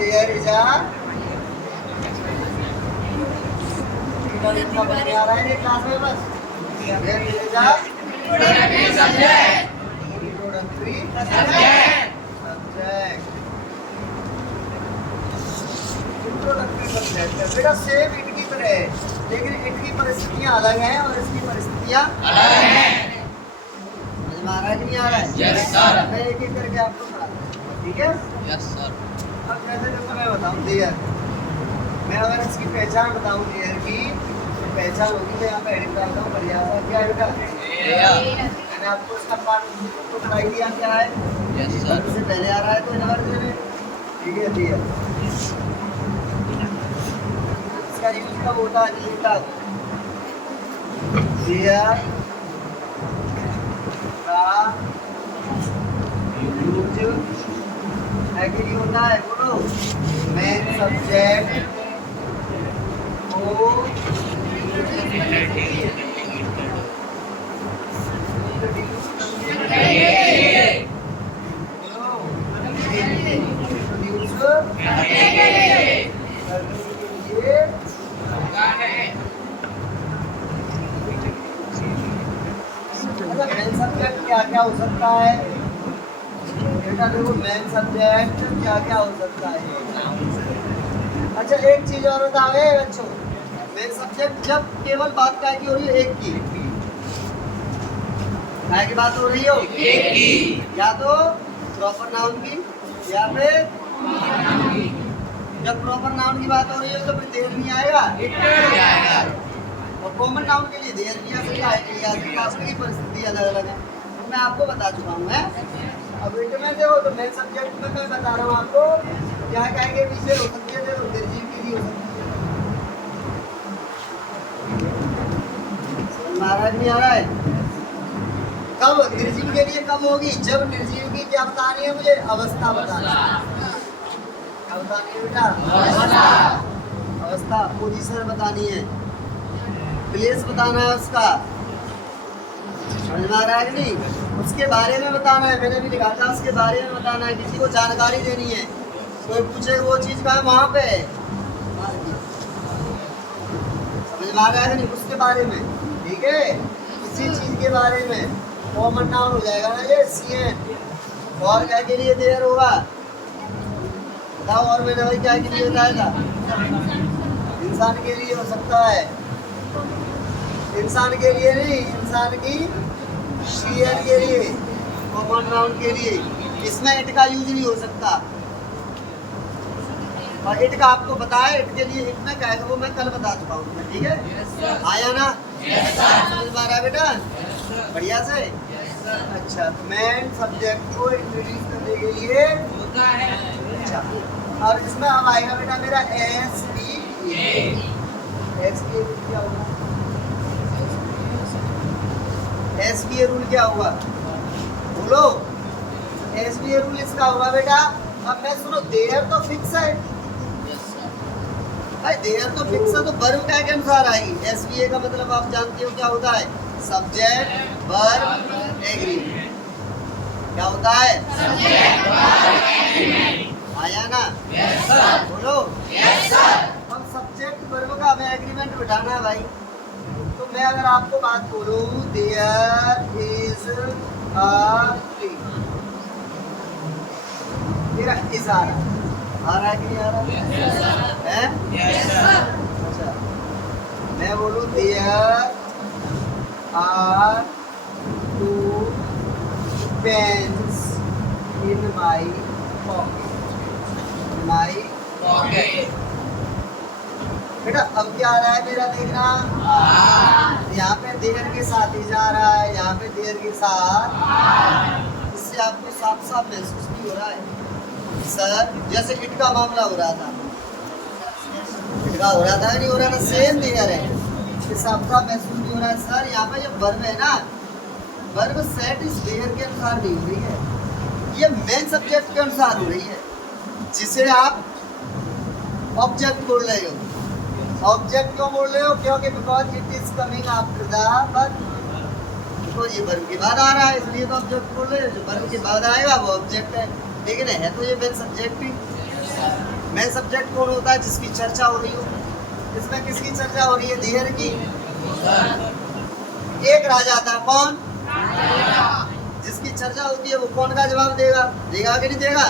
There is आ इतना बढ़िया आ रहा है क्लास में बस there is a introductory subject बेटा सेम इट की तरह है, लेकिन इनकी परिस्थितियां अलग हैं और इसकी परिस्थितियां अलग हैं। समझ में आ रहा है कि नहीं आ रहा है? Yes sir. मैं एक एक करके आपको बताता हूं, ठीक है? Yes sir. अब कैसे जैसे मैं बताऊं देयर, मैं अगर इसकी पहचान बताऊं देयर की तो पहचान होगी, मैं यहाँ पे एडिट करता हूँ परिभाषा क्या है बेटा? मैंने आपको इसका पार्ट तो बताई दिया क्या है? Yes sir. सबसे पहले आ रहा है तो इन्वर्ट में, ठीक है देयर। इसका यूज कब होता है? तब देयर का यूज एग्री होता है, बोलो मेन सब्जेक्ट को मेन सब्जेक्ट क्या क्या हो सकता है बेटा? देखो मेन सब्जेक्ट क्या क्या हो सकता है। अच्छा एक चीज और बताओ बच्चों, मेन सब्जेक्ट जब केवल बात क्या की हो रही है? एक की क्या की बात हो रही हो? एक की, या तो प्रॉपर नाउन की या फिर जब प्रॉपर नाउन की बात हो रही है तो फिर देयर नहीं आएगा, इट आएगा। और कॉमन नाउन के लिए देयर भी आ सकता है, की परिस्थिति अलग अलग है, तो मैं आपको बता चुका हूँ। मैं अब इट में देखो तो मेन सब्जेक्ट में मैं बता रहा हूँ आपको क्या कहेंगे, पीछे हो सकती है, देखो निर्जीव की भी हो सकती है। समझ में आ रहा है नहीं आ रहा है? कब निर्जीव के लिए कब होगी? जब निर्जीव की क्या बतानी है मुझे? अवस्था बतानी है। क्या बतानी है बेटा? अवस्था, पोजीशन बतानी है, प्लेस बताना है उसका। समझ में आ रहा है कि नहीं? उसके बारे में बताना है, मैंने भी लिखा था उसके बारे में बताना है, किसी को जानकारी देनी है, कोई पूछे वो चीज का है वहां पे, समझ में आ रहा है कि नहीं? उसके बारे में, ठीक है, किसी चीज के बारे में। कॉमन नाउन हो जाएगा ना ये सीएन, और क्या के लिए देयर होगा बताओ? और मैंने भाई क्या के लिए बताया था? इंसान के लिए हो सकता है, इंसान के लिए नहीं, इंसान की सीएन के लिए, कॉमन नाउन के लिए। इसमें इट का यूज नहीं हो सकता, और इट का आपको बताया, इट के लिए इट में क्या है वो मैं कल बता चुका हूँ, ठीक है? आया ना? समझ में आ रहा है बेटा? बढ़िया से। अच्छा, तो मेन सब्जेक्ट को इंट्रोड्यूस करने के लिए होता है। अच्छा, और इसमें अब आएगा बेटा मेरा एस बी क्या होगा? एस बी रूल क्या होगा बोलो? एस बी रूल इसका होगा बेटा, अब मैं सुनो देयर तो फिक्स है भाई, देयर तो फिक्स है, तो वर्ब क्या के अनुसार आएगी? एस बी ए का मतलब आप जानते हो क्या होता है? Subject verb agreement. क्या होता है? Subject verb agreement. आया ना? Yes sir. बोलो यस सर। हम सब्जेक्ट वर्ब का हमें एग्रीमेंट बिठाना है भाई। तो मैं अगर आपको बात बोलूं देयर इज अ ट्री, मेरा इज आ रहा है कि नहीं आ रहा है? Yes sir. अच्छा, मैं बोलूं there are 2 pens in my pocket, बेटा अब क्या आ रहा है मेरा? देखना यहाँ पे देयर के साथ ही जा रहा है, यहाँ पे देयर के साथ, इससे आपको साफ साफ महसूस नहीं हो रहा है सर? जैसे इट का मामला हो रहा था, इट का हो रहा था नहीं हो रहा था? सेम देयर है, साफ साफ महसूस नहीं हो रहा है सर? यहाँ पे जो वर्ब है ना, वर्ब सेट इस देयर के अनुसार नहीं हो रही है, ये मेन सब्जेक्ट के अनुसार हो रही है, जिसे आप ऑब्जेक्ट बोल रहे हो। ऑब्जेक्ट क्यों बोल रहे हो? क्योंकि because it is coming after the verb, तो ये वर्ब के बाद आ रहा है, इसलिए तो ऑब्जेक्ट बोल रहे हो। जो वर्ब के बाद आएगा वो ऑब्जेक्ट है, लेकिन है तो ये मेन सब्जेक्ट ही। मेन सब्जेक्ट कौन होता है? जिसकी चर्चा हो रही हो। इसमें किसकी चर्चा हो रही है? देयर की। एक राजा था, कौन? जिसकी चर्चा होती है वो कौन का जवाब देगा? देगा कि नहीं देगा?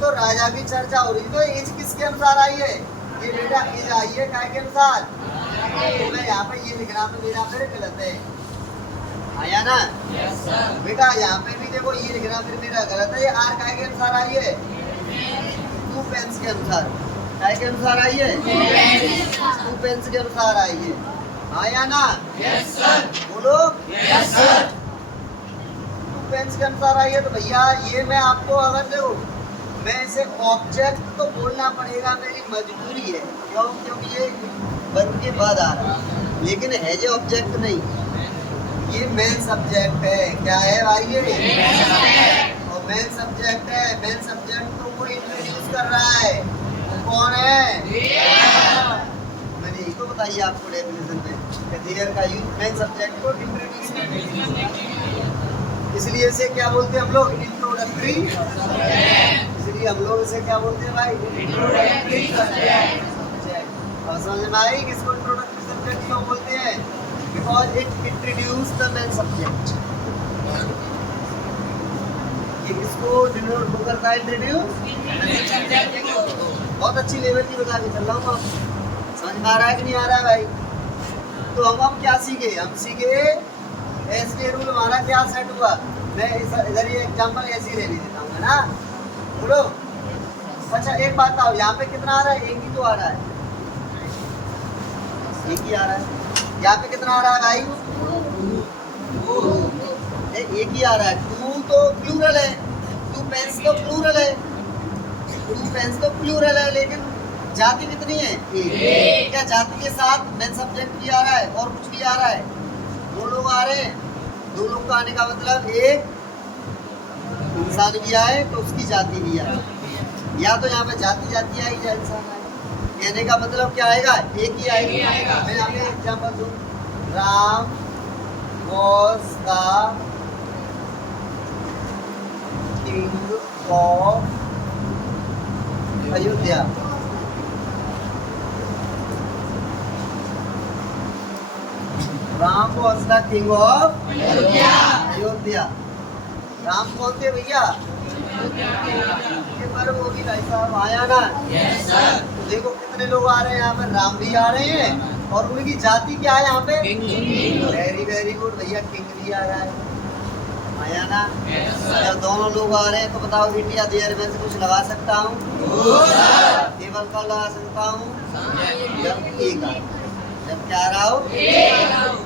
तो राजा की चर्चा हो रही है, तो एज किसके अनुसार आई है? ये बेटा एज आई है काय के अनुसार? तो मैं यहाँ पे ये लिखना तो मेरा फिर गलत है, आया ना? बेटा यहाँ पे भी देखो ये लिखना फिर मेरा गलत है। ये आर काय के अनुसार आई है? टू पेंस के अनुसार। काय के अनुसार आई है? टू पेंस के अनुसार आई है, आया ना? बोलो। टू पेंस के अनुसार आई है। तो भैया ये मैं आपको अगर देखो मैं इसे ऑब्जेक्ट तो बोलना पड़ेगा, मेरी मजबूरी है। क्यों? क्योंकि ये बन के बाद आ रहा है, लेकिन है जो ऑब्जेक्ट नहीं, ये मेन सब्जेक्ट है। क्या है भाई? ये और मेन सब्जेक्ट है। मेन सब्जेक्ट को वो इंट्रोड्यूस कर रहा है, वो कौन है? मैंने यही तो बताइए आपको डेफिनेशन में, देयर का यूज मेन सब्जेक्ट को इंट्रोड्यूस करने, इसलिए इसे क्या बोलते हैं हम लोग? इंट्रोडक्टरी। इसलिए हम लोग इसे क्या बोलते हैं भाई? Introductory subject. और समझ में आई किसको इंट्रोडक्टरी सब्जेक्ट क्यों बोलते हैं? Because it introduce the main subject. ये किसको डिनोट करता है? इंट्रोड्यूस। बहुत अच्छी लेवल की बता के चल रहा हूँ, समझ में आ रहा है कि नहीं आ रहा है भाई? तो हम अब क्या सीखे? हम सीखे ऐसे रूल हमारा क्या सेट हुआ। मैं इधर ये एग्जांपल ऐसे ही लेने देता हूँ, है ना? बोलो। अच्छा एक बात आओ, यहाँ पे कितना आ रहा है? एक ही तो आ रहा है, एक ही आ रहा है। यहाँ पे कितना आ रहा है भाई? एक ही आ रहा है। टू तो प्लूरल है, टू पेंस तो प्लूरल है, टू पेंस तो प्लूरल है, लेकिन जाति कितनी है? एक। क्या जाति के साथ मेन सब्जेक्ट भी आ रहा है और कुछ भी आ रहा है? दो लोग आ रहे हैं, दो लोग का आने का मतलब एक इंसान भी आए तो उसकी जाति भी आए, या तो यहाँ पे जाति जाति आई या इंसान आए। कहने का मतलब क्या आएगा? एक ही आएगा। मैं यहाँ पे एग्जाम्पल दूँ, Ram was the king of Ayodhya. Ram was the king of Ayodhya. Ram कौन थे भैया? ये पर्व होगी भाई साहब, आया ना? तो देखो कितने लोग आ रहे हैं यहाँ पर, राम भी आ रहे हैं और उनकी जाति क्या है यहाँ पे? वेरी वेरी गुड भैया, किंग भी आ रहा है, आया ना? जब दोनों लोग आ रहे हैं तो बताओ इंडिया देयर में से कुछ लगा सकता हूँ? केवल का लगा सकता हूँ जब एक आ, जब क्या रहा हो?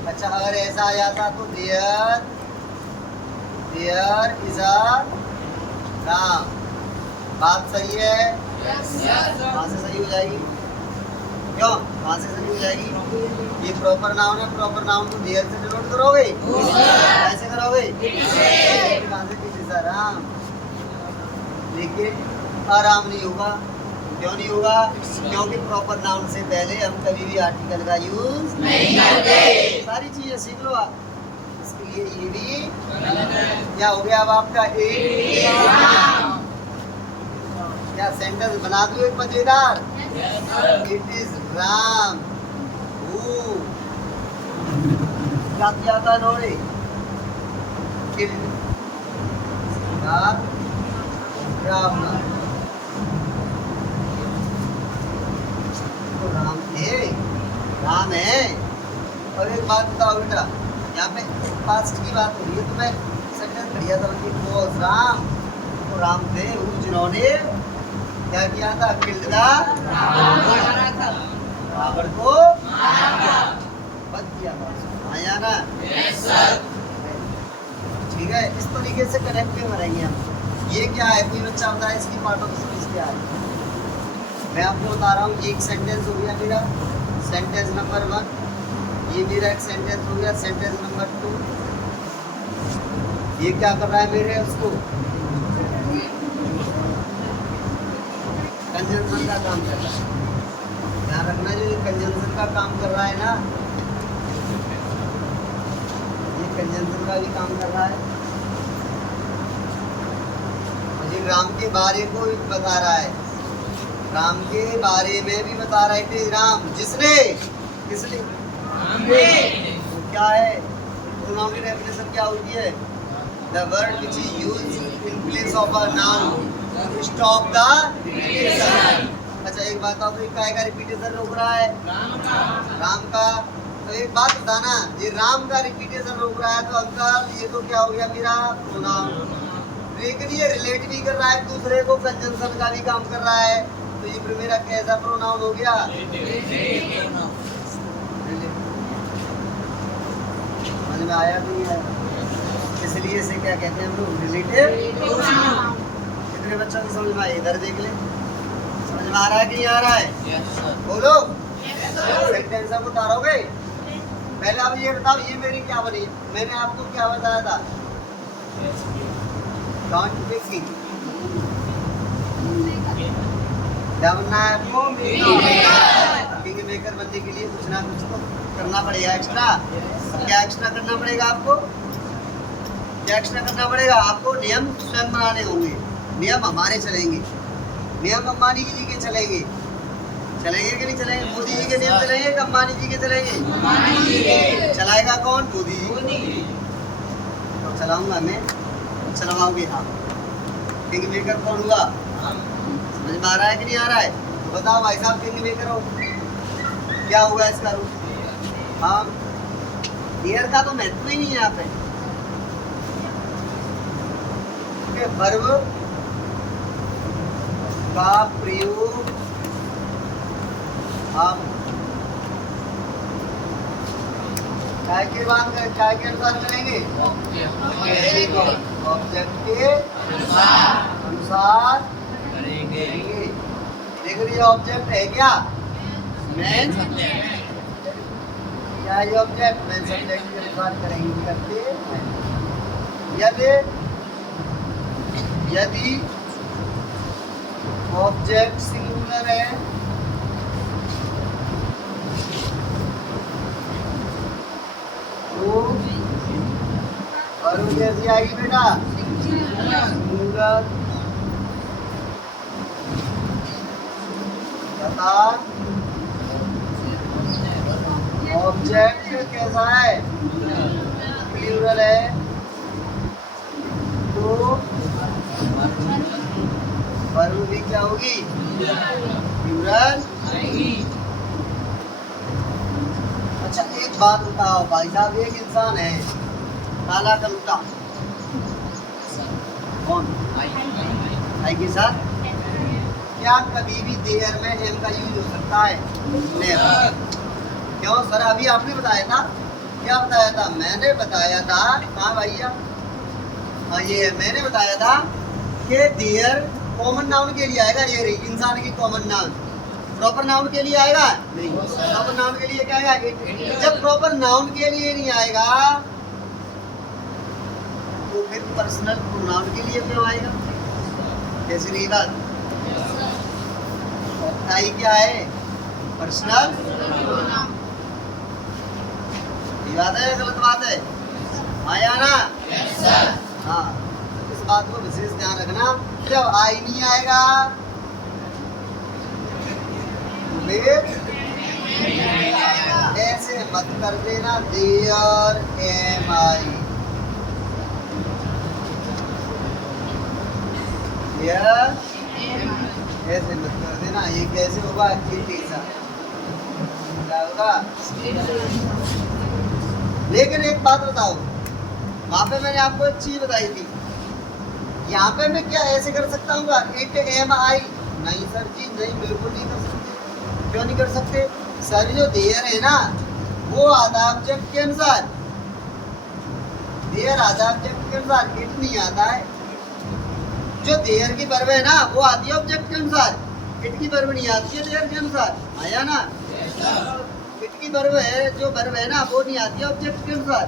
अच्छा अगर ऐसा आ जाता तो देयर इज अ राम, बात सही है? कहाँ से सही हो जाएगी? क्यों कहाँ से सही हो जाएगी? ये प्रॉपर नाउन है, प्रॉपर नाउन को देयर से डिनोट करोगे? कैसे करोगे? कहाँ से किसी से राम, लेकिन आराम नहीं होगा। क्यों नहीं होगा? क्योंकि प्रॉपर नाउन से पहले हम कभी भी आर्टिकल का यूज नहीं करते। सारी चीजें सीख लो आप। इसके लिए ये भी क्या हो गया अब आपका? क्या सेंटेंस बना दूं एक मजेदार? इट इज राम हु क्या किया था नोरे? किल्ड रावण। तो राम थे, राम है। और एक बात बताओ बेटा, यहाँ पे पास्ट की बात हो रही है तो मैं सेंटेंस बढ़िया था कि वो राम, तो राम थे वो जिन्होंने क्या किया था? किल्ड द रावण को वध किया था, आया ना? ठीक है, इस तरीके से कनेक्ट में रहेंगे हम। ये क्या है? कोई बच्चा होता है इसकी पार्ट ऑफ स्पीच क्या है? मैं आपको बता रहा हूँ। ये एक सेंटेंस हो गया मेरा, सेंटेंस नंबर 1। ये मेरा एक सेंटेंस हो गया, सेंटेंस नंबर 2। ये क्या कर रहा है मेरे? उसको कंजंक्शन का काम कर रहा है। ध्यान रखना, जो ये कंजंक्शन का काम कर रहा है ना, ये कंजंक्शन का भी काम कर रहा है। ये राम के बारे को बता रहा है। राम के बारे में भी बता रहे थे। राम जिसने, किसने, तो क्या है प्रोनाउन की डेफिनेशन क्या होती है? The word which is used in place of a noun to stop the repetition. अच्छा एक बात आप, काय का रिपीटेशन रोक रहा है? राम का। तो एक बात बताना, ये राम का रिपीटेशन रोक रहा है तो अंकल ये तो क्या हो गया मेरा प्रोनाउन। लेकिन ये रिलेट भी कर रहा है दूसरे को, कंजंक्शन का भी काम कर रहा है, तो ये फिर मेरा कैसा प्रोनाउन हो गया? समझ में आया नहीं है? इसलिए इसे क्या कहते हैं हम लोग? रिलेटिव। कितने बच्चों की समझ में आई? इधर देख ले, समझ में आ रहा है कि नहीं आ रहा है? बोलो। सेंटेंस आप उतारोगे? पहले आप ये बताओ, ये मेरी क्या बनी? मैंने आपको क्या बताया था? Don't be king. क्या बनना है आपको? किंग मेकर बनने के लिए कुछ ना कुछ तो करना पड़ेगा एक्स्ट्रा। क्या एक्स्ट्रा करना पड़ेगा आपको? क्या एक्स्ट्रा करना पड़ेगा आपको? नियम स्वयं बनाने होंगे। नियम हमारे चलेंगे, नियम अंबानी जी के चलेंगे। चलेंगे कि नहीं चलेंगे? मोदी जी के नियम चलेंगे कि अंबानी जी के चलेंगे? चलाएगा कौन? मोदी जी। तो चलाऊंगा मैं, चलवाओगे हाँ। किंग मेकर कौन हुआ? समझ में आ रहा है कि नहीं आ रहा है? तो बताओ भाई साहब, किंग मेकर हो, क्या होगा इसका रूप? हाँ, डियर का तो महत्व ही नहीं है यहाँ पे। वर्ब का प्रयोग आप काय के बाद काय के अनुसार करेंगे? ऑब्जेक्ट के अनुसार करेंगे। लेकिन ये ऑब्जेक्ट है क्या? मेन क्या ये ऑब्जेक्ट? मेन सब्जेक्ट के अनुसार करेंगे करते हैं। यदि ऑब्जेक्ट सिंगुलर है तो और कैसी आएगी बेटा? सिंगुलर तथा ऑब्जेक्ट कैसा है? प्लूरल है तो वर्ब भी क्या होगी? प्लूरल। अच्छा एक बात बताओ भाई साहब, एक इंसान है काला कलूटा, कौन? आई के साथ क्या कभी भी देयर में एम का यूज हो सकता है? नेवर। क्यों सर? अभी आपने बताया था, क्या बताया था? मैंने बताया था, हाँ भैया, हाँ ये मैंने बताया था कि देयर कॉमन नाउन के लिए आएगा। ये रही इंसान की कॉमन नाउन। प्रॉपर नाउन के लिए आएगा नहीं। प्रॉपर नाउन के लिए क्या आएगा? जब प्रॉपर नाउन के लिए नहीं आएगा तो फिर पर्सनल प्रोनाउन के लिए क्यों आएगा? कैसी नहीं बात? आई क्या है? पर्सनल। ये बात है, गलत बात है? आया ना? हाँ, इस बात को विशेष ध्यान रखना। जब आई नहीं आएगा ऐसे मत कर देना देयर एम आई। ऐसे मत कर देना। ये कैसे होगा? क्या होगा? लेकिन एक बात बताओ, वहां पे मैंने आपको एक चीज बताई थी, यहाँ पे मैं क्या ऐसे कर सकता हूँ? इट एम आई? नहीं सर जी, नहीं, बिल्कुल नहीं कर सकते। क्यों नहीं कर सकते सर? जो देयर है ना वो आधा ऑब्जेक्ट के अनुसार, देयर आधा ऑब्जेक्ट के अनुसार, इट नहीं आता है। जो देयर की वर्ब है ना वो आती है ऑब्जेक्ट के अनुसार, इट की वर्ब नहीं आती है देयर के अनुसार। आया ना? इट की वर्ब है, जो वर्ब है ना वो नहीं आती है ऑब्जेक्ट के अनुसार।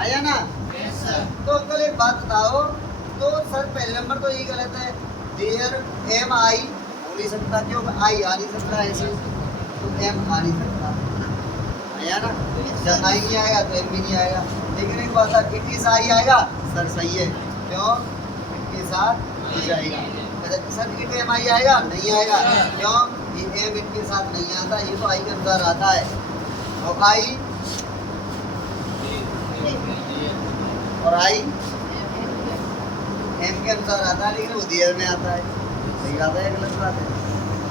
आया ना? तो अंकल एक बात बताओ, तो सर पहले नंबर तो ये गलत है, देयर एम आई हो नहीं सकता। क्यों? आई आ नहीं सकता ऐसे, तो एम आ नहीं सकता। आया ना? जब आई नहीं आएगा तो एम भी नहीं आएगा। लेकिन एक बात है, इट इज आई आएगा सर, सही है। क्यों? इट के साथ हो जाएगा। सर ये एम आई आएगा नहीं आएगा, क्यों? ये एम इनके साथ नहीं आता, ये तो आई के अनुसार आता है। और आई और आई एम के अनुसार आता है, लेकिन वो डियर में आता है। सही बात है, गलत बात है?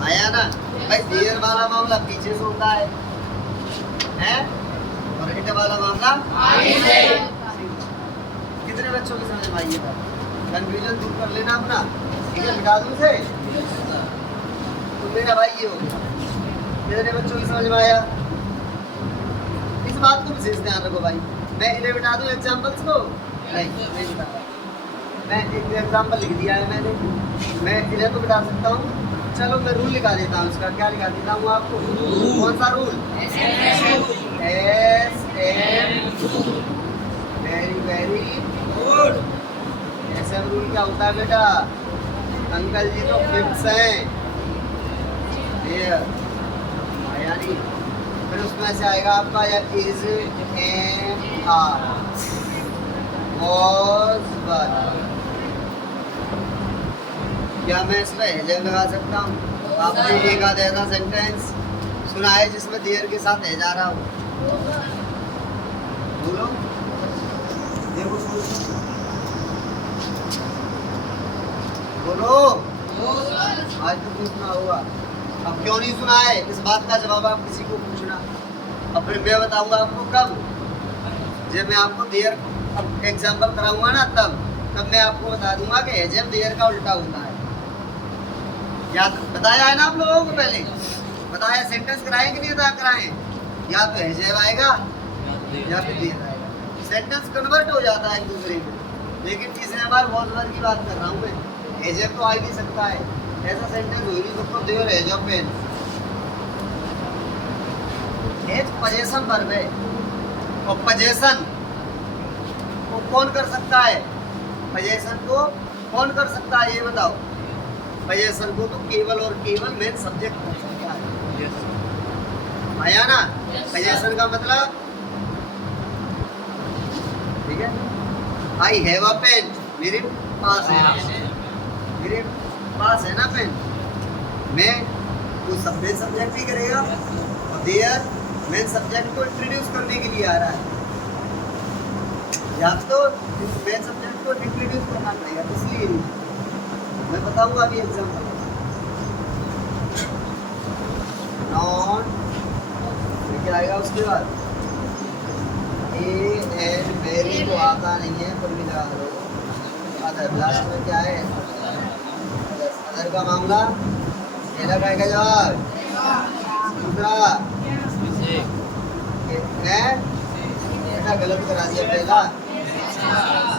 आया ना भाई? डियर वाला मामला पीछे से होता है और इट वाला मामला आगे से। कितने बच्चों की समझ में आई है? कंफ्यूजन दूर कर लेना अपना, ठीक है? मिटा दूं से तो मेरा भाई ये हो गया। कितने बच्चों की समझ में आया? इस बात को विशेष ध्यान रखो भाई। मैं इन्हें बिठा दूं एग्जाम्पल्स को? नहीं बिठा, मैं एक एग्जाम्पल लिख दिया है मैंने, मैं इन्हें तो बिठा सकता हूँ। चलो मैं रूल लिखा देता हूँ इसका। क्या लिखा देता हूँ आपको? कौन सा rule? S M. Very very good. S M rule क्या होता है बेटा? अंकल जी तो फिफ्थ हैं, आया नहीं? फिर उसमें से आएगा आपका या is am are was were. क्या मैं इसमें हैजर लगा सकता हूँ? आपने एक आधा ऐसा सेंटेंस सुना है जिसमें देयर के साथ हैजा रहा हो? बोलो, देखो बोलो। आज तो नहीं सुना होगा। अब क्यों नहीं सुना है, इस बात का जवाब आप किसी को पूछना। अब फिर मैं बताऊंगा आपको कब, जब मैं आपको देयर एग्जाम्पल कराऊंगा ना, तब मैं आपको बता दूंगा कि हैजर देयर का उल्टा होता है। याद बताया है ना आप लोगों को? पहले बताया, सेंटेंस कराएं कि नहीं कराएं? या तो हैजर आएगा या फिर देयर आएगा। सेंटेंस कन्वर्ट हो जाता है एक दूसरे में, लेकिन इस एम आर वॉज वर की बात कर रहा हूँ मैं। हैजर तो आ ही नहीं सकता है, ऐसा सेंटेंस हो ही नहीं सकता। देयर हैजर पेन एक पोजीशन वर्ब है, और पोजीशन को कौन कर सकता है? पोजीशन को कौन कर सकता है ये बताओ? पोजीशन को तो केवल और केवल मेन सब्जेक्ट कर सकता है। आया ना? पोजीशन का मतलब, ठीक है? आई हैव अ पेन, मेरे पास है, मेरे पास है ना पेन। मैं वो सब्जेक्ट ही करेगा, और देयर मेन सब्जेक्ट को इंट्रोड्यूस करने के लिए आ रहा है, या तो मेन सब्जेक्ट को इंट्रोड्यूस करना पड़ेगा, इसलिए मैं बताऊंगा अभी एग्जाम्पल। नॉन क्या आएगा उसके बाद? ए एन वेरी तो आता नहीं है, पर भी लगा दो। अदर, लास्ट में क्या है? अदर का मामला पहला का है जवाब, दूसरा ऐसा गलत करा दिया पहला,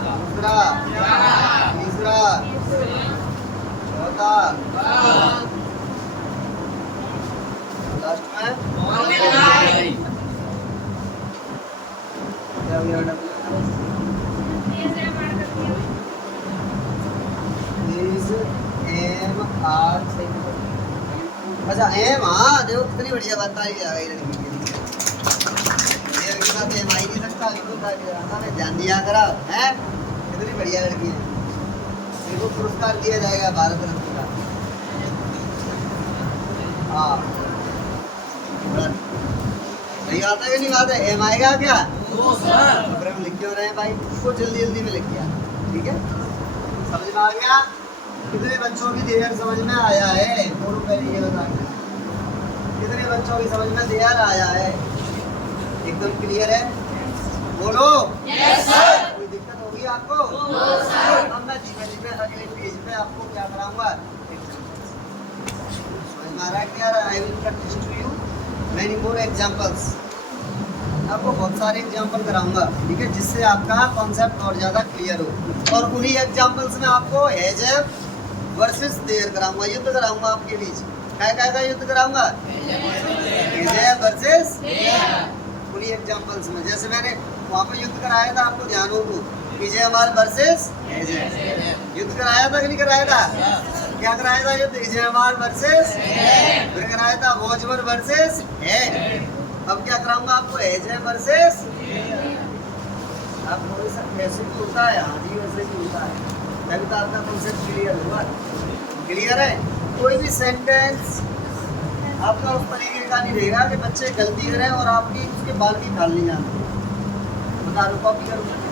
दूसरा, तीसरा, चौथा, लास्ट में अच्छा एम। हाँ देखो कितनी बढ़िया बात आ गई लड़की के साथ एम आई नहीं सकता, ध्यान दिया करा है। कितनी बढ़िया लड़की है, इनको पुरस्कार दिया जाएगा भारत रत्न का। हाँ सही आता है कि नहीं बात है? एम आएगा क्या? फिर हम लिख क्यों रहे हैं भाई? इसको जल्दी जल्दी में लिख दिया, ठीक है? समझ में आ गया? कितने बच्चों की देयर समझ में आया है? बोलो पहले ये बता, कितने बच्चों की समझ में देयर आया है? एकदम क्लियर है? बोलो यस सर। कोई दिक्कत होगी आपको? No sir. अब मैं धीमे धीमे अगले पेज पे आपको क्या कराऊंगा? समझ में आ रहा है क्या? I will practise to you many more examples. आपको बहुत सारे एग्जांपल कराऊंगा, ठीक है, जिससे आपका कॉन्सेप्ट और ज़्यादा क्लियर हो। और उन्हीं एग्जांपल्स में आपको हैजर वर्सेस देयर कराऊंगा, युद्ध कराऊंगा आपके बीच। क्या का युद्ध कराऊंगा? हैजर वर्सेस देयर। उन्हीं एग्जांपल्स में, जैसे मैंने वहाँ पे युद्ध कराया था, आपको ध्यान हो तो, इजेमार वर्सेस हैजर युद्ध कराया था कि नहीं कराया था? क्या कराया था युद्ध? इजेमार वर्सेस, फिर कराया था वॉजवर वर्सेस है। अब क्या कराऊंगा आपको? हैजर वर्सेस। आप थोड़ी सा कैसे होता है? हाँ जी वैसे ही होता है, तभी तो आपका कॉन्सेप्ट क्लियर हुआ। क्लियर है? कोई भी सेंटेंस आपका उस तरीके का नहीं रहेगा कि बच्चे गलती करें और आपकी उसके बाल की ढाल नहीं आती। बता दो, कॉपी करो।